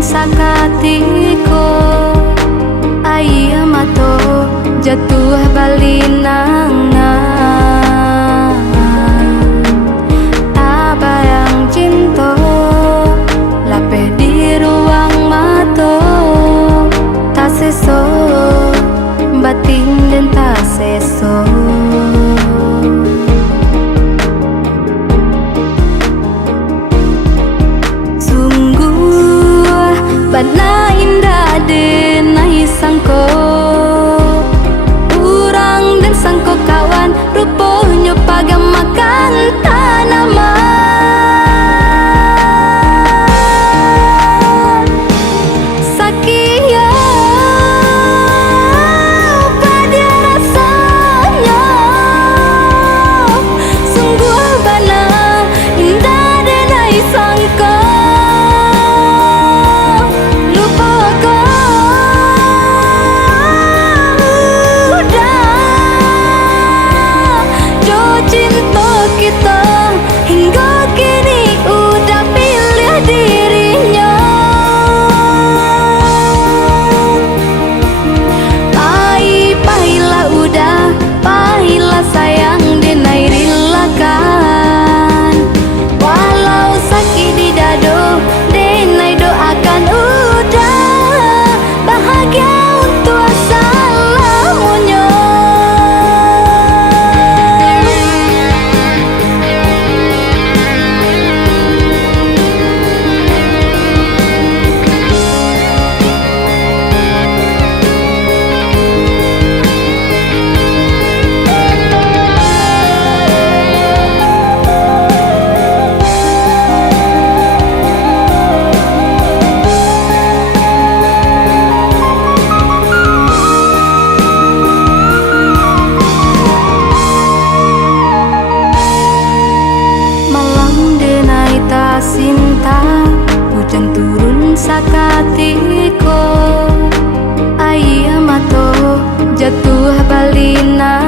sakatiko aya mato jatuh balinangan abayang cinta lapeh di ruang mato tak seso batin dan tak seso. Bana indah denai sangko urang dan sangko kawan rupanya pagam makan tanaman sakia pada rasanya sungguh bana indah denai sangko sayang denai rilakan walau sakit di dado denai doakan udah bahagia untuk selamanya. Sinta hujan turun sakatiko aya mato jatuh balina